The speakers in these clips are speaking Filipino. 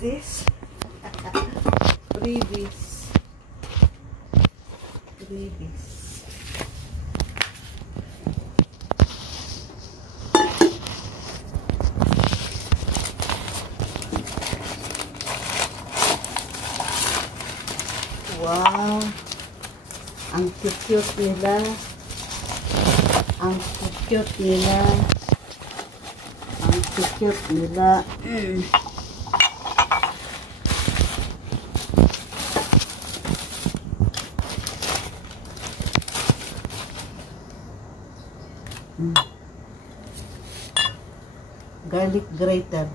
this? Freebies. Freebies. Wow. Ang cute nila. Ang cute nila. Ang cute nila. Garlic grater.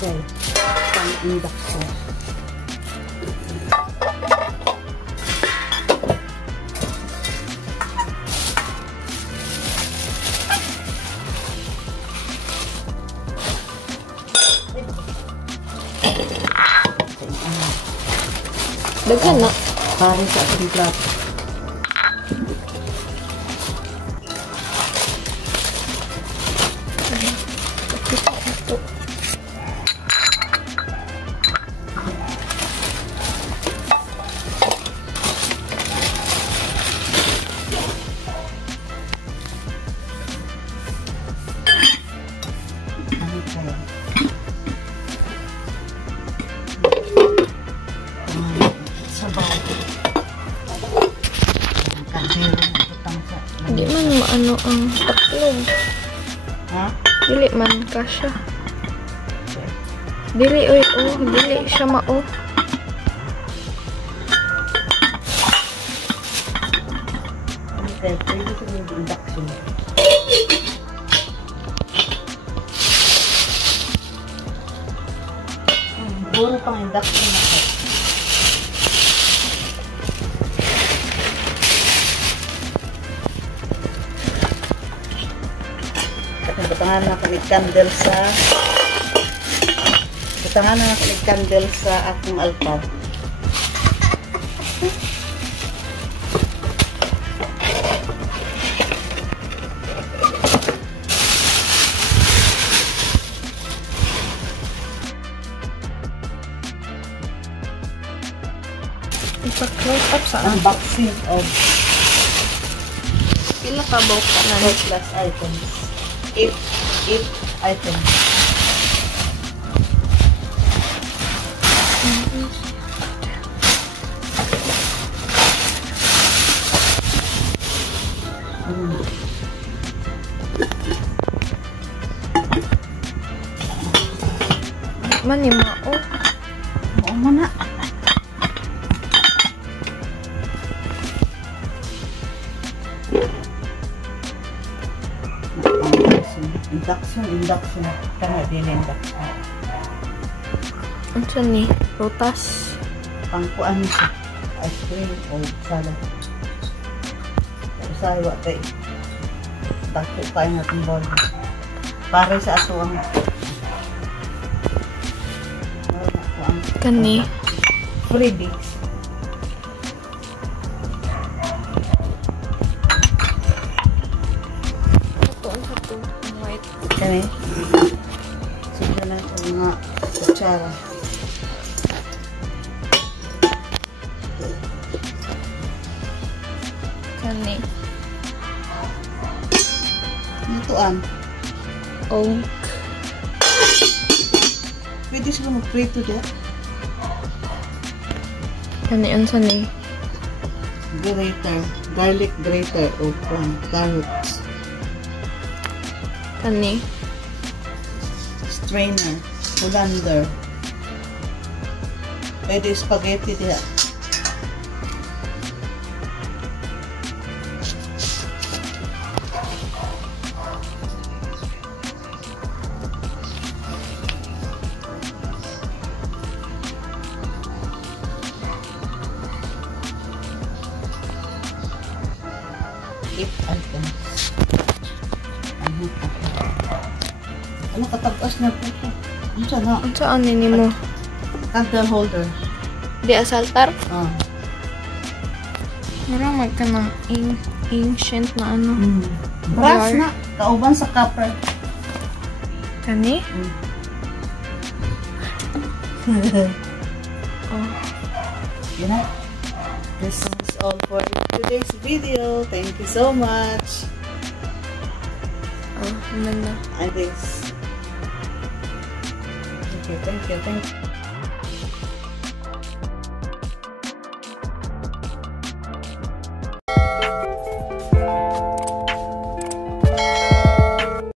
Pang-induction. Daghan na. Para sa ating plato. Hindi man maano ang tatlog. Ha? Dili man kasya. Dili oy, oh, dili siya mao. Okay, pwede ko yung induction. Puro pang induction na ko. Butangan na kulit candle sa akong altar. Ipa-close up sa unboxing of pila ka box na plus items. 8 items. Man ni mao. Oo man na. Induction. Kana dili induction. Unsa ni? Prutas. Pangkuan siya. Ice cream o salad. Usawa kay dako kayo natin bol. Para sa ato ang kani freebies. Kani sudah na ito mga kutsara. Kani Ituan og pwede sila mag-prito dyan. kani unsa ni grater, garlic grater o carrots. Kani. Strainer, colander. Pwede spaghetti diha. Ano katapos na po ito? Ano siya na? Ang saan nini mo? Candle holder. Di asaltar? Ah. Marang ka ng ancient na ano. Brass na. Kauban sa copper. Kani? Oh. You know? This is all for today's video. Thank you so much. Oh, naman na. I think. Okay, thank you.